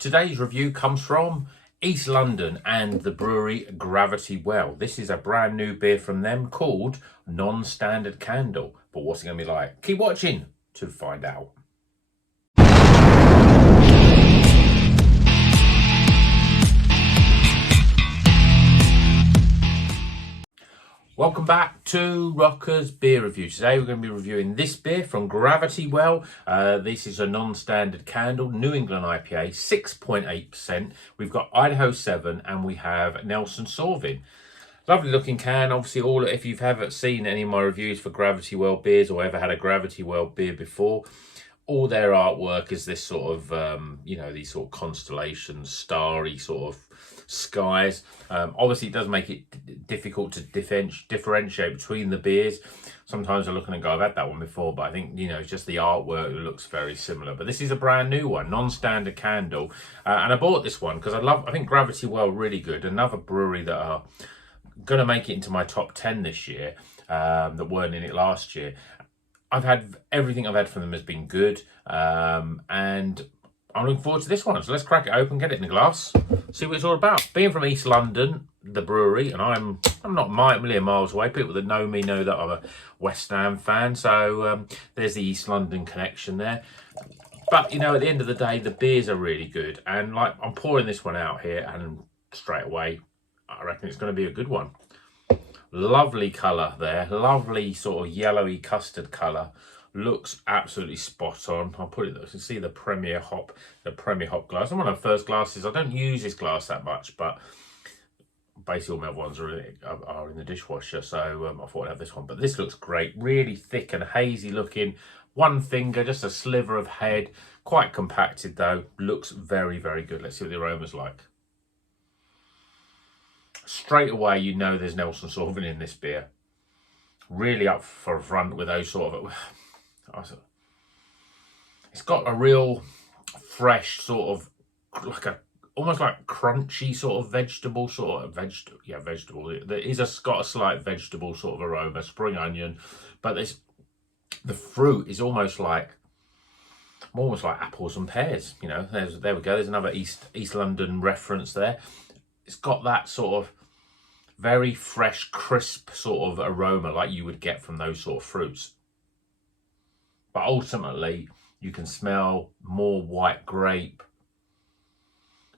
Today's review comes from East London and the brewery Gravity Well. This is a brand new beer from them called Non-Standard Candle. But what's it going to be like? Keep watching to find out. Welcome back to Rocker's Beer Review. Today we're going to be reviewing this beer from Gravity Well. This is a non-standard candle, New England IPA, 6.8%. We've got Idaho 7 and we have Nelson Sauvin. Lovely looking can. Obviously, all if you've ever seen any of my reviews for Gravity Well beers or ever had a Gravity Well beer before, all their artwork is this sort of, these sort of constellations, starry sort of skies. Obviously, it does make it difficult to differentiate between the beers. Sometimes I look and go, I've had that one before, but I think, it's just the artwork that looks very similar. But this is a brand new one, non-standard candle. And I bought this one because I think Gravity Well really good. Another brewery that are going to make it into my top 10 this year, that weren't in it last year. Everything I've had from them has been good, and I'm looking forward to this one. So let's crack it open, get it in the glass, see what it's all about. Being from East London, the brewery, and I'm not a million miles away. People that know me know that I'm a West Ham fan, so there's the East London connection there. But at the end of the day, the beers are really good, and I'm pouring this one out here, and straight away, I reckon it's going to be a good one. Lovely colour there, lovely sort of yellowy custard colour. Looks absolutely spot on. I'll put it there. You can see the Premier Hop glass. And one of the first glasses. I don't use this glass that much, but basically all my other ones are in the dishwasher. So I thought I'd have this one. But this looks great. Really thick and hazy looking. One finger, just a sliver of head. Quite compacted though. Looks very, very good. Let's see what the aroma's like. Straight away, there's Nelson Sauvin in this beer. Really up for front with those sort of... It's got a real fresh sort of, almost like crunchy sort of vegetable, vegetable. Got a slight vegetable sort of aroma, spring onion, but the fruit is almost like apples and pears. There we go. There's another East London reference there. It's got that sort of very fresh, crisp sort of aroma like you would get from those sort of fruits. But ultimately, you can smell more white grape,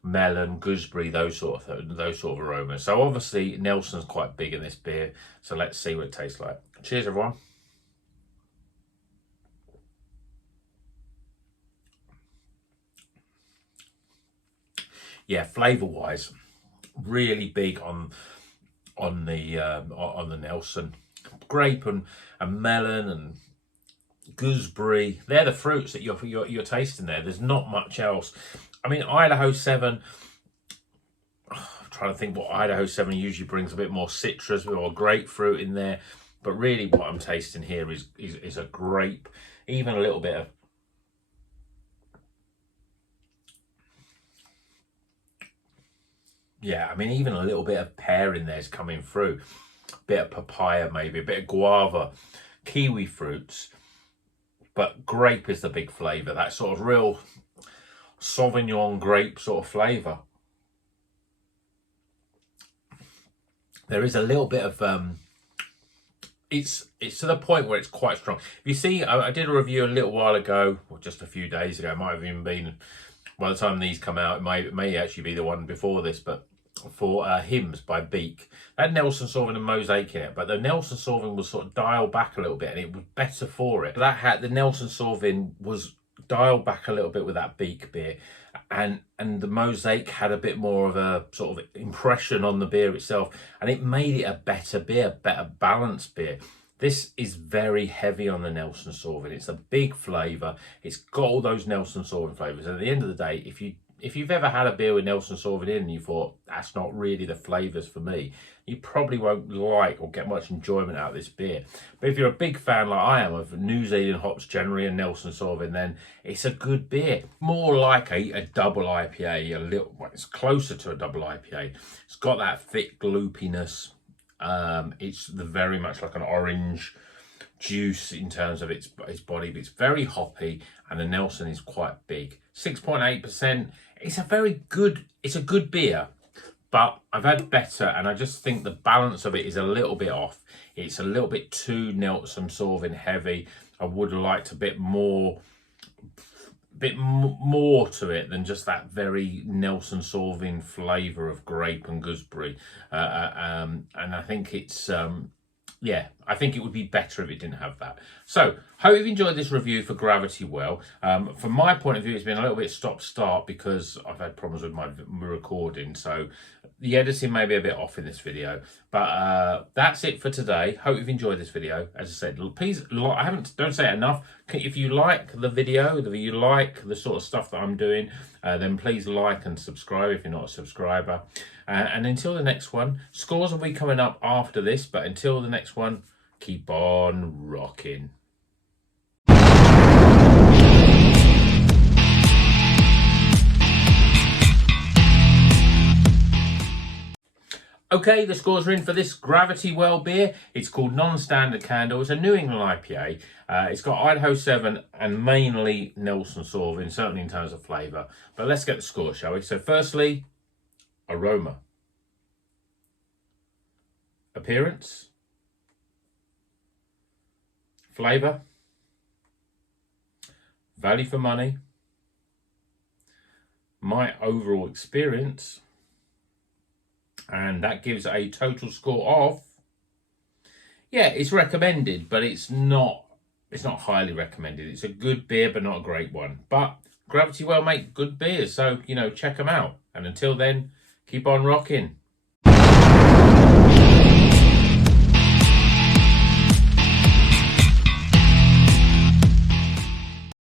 melon, gooseberry, those sort of aromas. So obviously, Nelson's quite big in this beer. So let's see what it tastes like. Cheers, everyone. Yeah, flavour-wise, really big on the Nelson. Grape and melon and gooseberry, they're the fruits that you're tasting there. There's not much else. I mean, Idaho 7, I'm trying to think what Idaho 7 usually brings, a bit more citrus or grapefruit in there, but really what I'm tasting here is a grape, even a little bit of even a little bit of pear in there is coming through. A bit of papaya, maybe a bit of guava, kiwi fruits. But grape is the big flavour, that sort of real Sauvignon grape sort of flavour. There is a little bit of, it's to the point where it's quite strong. If you see, I did a review a little while ago, or just a few days ago, it might have even been, by the time these come out, it may actually be the one before this, but for Hymns by Beak. That had Nelson Sauvin and Mosaic in it, but the Nelson Sauvin was sort of dialed back a little bit and it was better for it. The Nelson Sauvin was dialed back a little bit with that Beak beer, and the Mosaic had a bit more of a sort of impression on the beer itself, and it made it a better beer, better balanced beer. This is very heavy on the Nelson Sauvin. It's a big flavour. It's got all those Nelson Sauvin flavours. And at the end of the day, if you've ever had a beer with Nelson Sauvin in and you thought, that's not really the flavours for me, you probably won't like or get much enjoyment out of this beer. But if you're a big fan like I am of New Zealand hops generally and Nelson Sauvin, then it's a good beer. More like a double IPA, it's closer to a double IPA. It's got that thick gloopiness. It's very much like an orange juice in terms of its body, but it's very hoppy, and the Nelson is quite big. 6.8%. It's a good beer, but I've had better, and I just think the balance of it is a little bit off. It's a little bit too Nelson Sauvin heavy. I would have liked a bit more to it than just that very Nelson Sauvin flavour of grape and gooseberry. And I think it's yeah, I think it would be better if it didn't have that. So, hope you've enjoyed this review for Gravity Well. From my point of view, it's been a little bit stop-start because I've had problems with my recording. So, the editing may be a bit off in this video. But that's it for today. Hope you've enjoyed this video. As I said, please, don't say it enough. If you like the video, if you like the sort of stuff that I'm doing, then please like and subscribe if you're not a subscriber. And until the next one, scores will be coming up after this, but until the next one, keep on rocking. Okay, the scores are in for this Gravity Well beer. It's called Non-Standard Candle. It's a New England IPA. It's got Idaho 7 and mainly Nelson Sauvin, certainly in terms of flavour. But let's get the score, shall we? So firstly, aroma. Appearance. Flavour. Value for money. My overall experience. And that gives a total score of, yeah, it's recommended, but it's not highly recommended. It's a good beer, but not a great one. But Gravity Well make good beers, so, you know, check them out. And until then, keep on rocking.